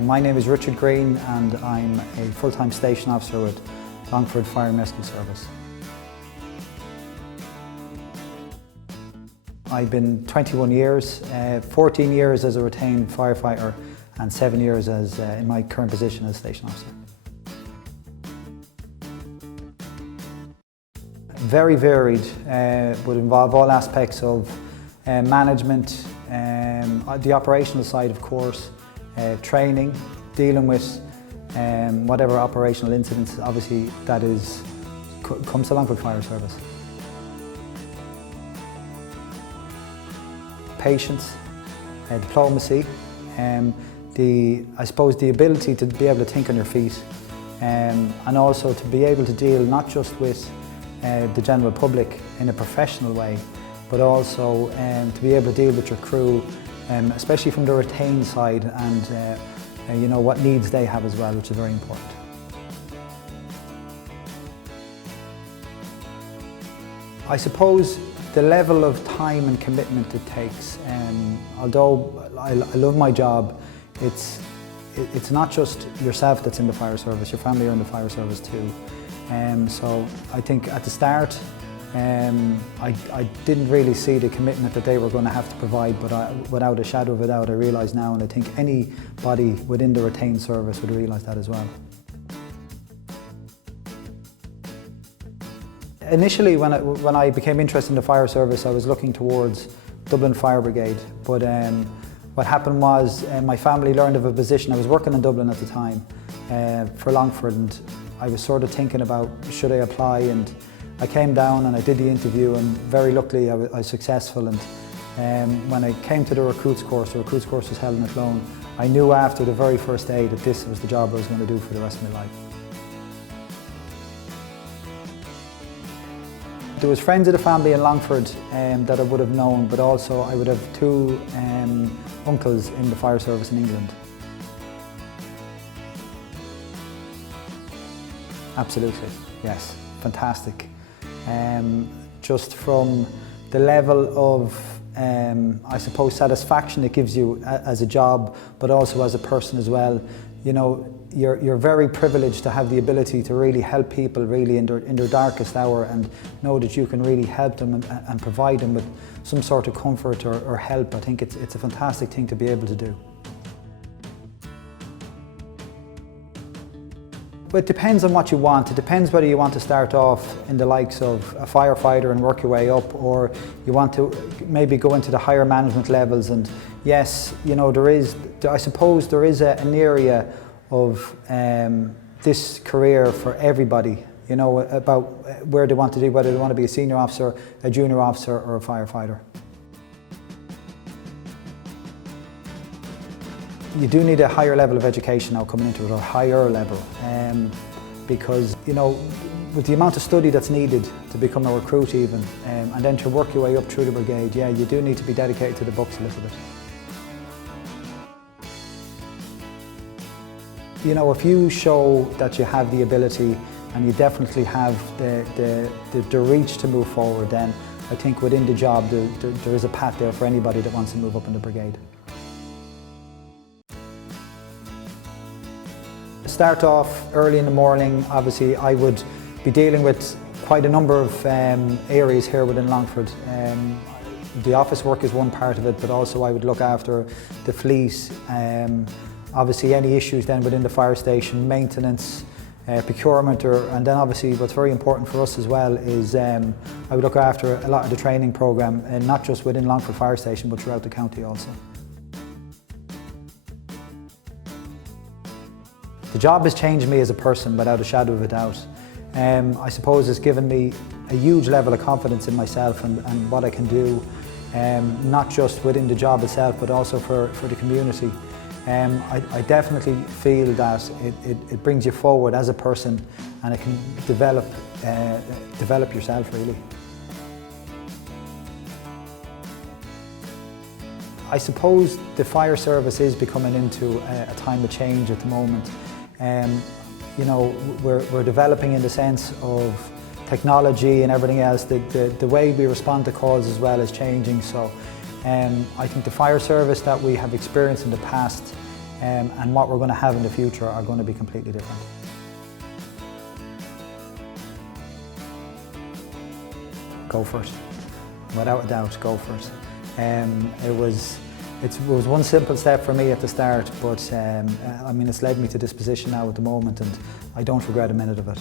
My name is Richard Greene and I'm a full-time station officer with Longford Fire and Rescue Service. I've been 21 years, 14 years as a retained firefighter and 7 years as in my current position as station officer. Very varied, would involve all aspects of management, the operational side of course, training, dealing with whatever operational incidents obviously that comes along with fire service. Patience, diplomacy, I suppose the ability to be able to think on your feet, and also to be able to deal not just with the general public in a professional way, but also to be able to deal with your crew, especially from the retained side, and you know what needs they have as well, which is very important. I suppose the level of time and commitment it takes, although I love my job, it's not just yourself that's in the fire service, your family are in the fire service too. So I think at the start, I didn't really see the commitment that they were going to have to provide, but without a shadow of a doubt I realise now, and I think anybody within the retained service would realise that as well. Initially when I became interested in the fire service, I was looking towards Dublin Fire Brigade, but what happened was my family learned of a position. I was working in Dublin at the time for Longford, and I was sort of thinking about should I apply, and I came down and I did the interview, and very luckily I was successful. And when I came to the recruits course was held in Athlone, I knew after the very first day that this was the job I was going to do for the rest of my life. There was friends of the family in Longford that I would have known, but also I would have two uncles in the fire service in England. Absolutely, yes, fantastic. Just from the level of, I suppose, satisfaction it gives you as a job, but also as a person as well. You know, you're very privileged to have the ability to really help people really in their darkest hour, and know that you can really help them and provide them with some sort of comfort or help. I think it's a fantastic thing to be able to do. But it depends on what you want. It depends whether you want to start off in the likes of a firefighter and work your way up, or you want to maybe go into the higher management levels. And yes, you know, I suppose there is an area of this career for everybody, you know, about where they want to do, whether they want to be a senior officer, a junior officer or a firefighter. You do need a higher level of education now coming into it, or higher level, because, you know, with the amount of study that's needed to become a recruit even, and then to work your way up through the brigade, yeah, you do need to be dedicated to the books a little bit. You know, if you show that you have the ability and you definitely have the reach to move forward, then I think within the job there is a path there for anybody that wants to move up in the brigade. Start off early in the morning. Obviously I would be dealing with quite a number of areas here within Longford. The office work is one part of it, but also I would look after the fleet. Obviously any issues then within the fire station, maintenance, procurement, and then obviously what's very important for us as well is I would look after a lot of the training programme, and not just within Longford Fire Station but throughout the county also. The job has changed me as a person without a shadow of a doubt. I suppose it's given me a huge level of confidence in myself and what I can do, not just within the job itself but also for the community. I definitely feel that it brings you forward as a person, and it can develop yourself really. I suppose the fire service is becoming into a time of change at the moment. You know, we're developing in the sense of technology and everything else. The way we respond to calls as well is changing. So I think the fire service that we have experienced in the past and what we're going to have in the future are going to be completely different. Go for it. Without a doubt, go for it. It was one simple step for me at the start, but I mean, it's led me to this position now at the moment, and I don't regret a minute of it.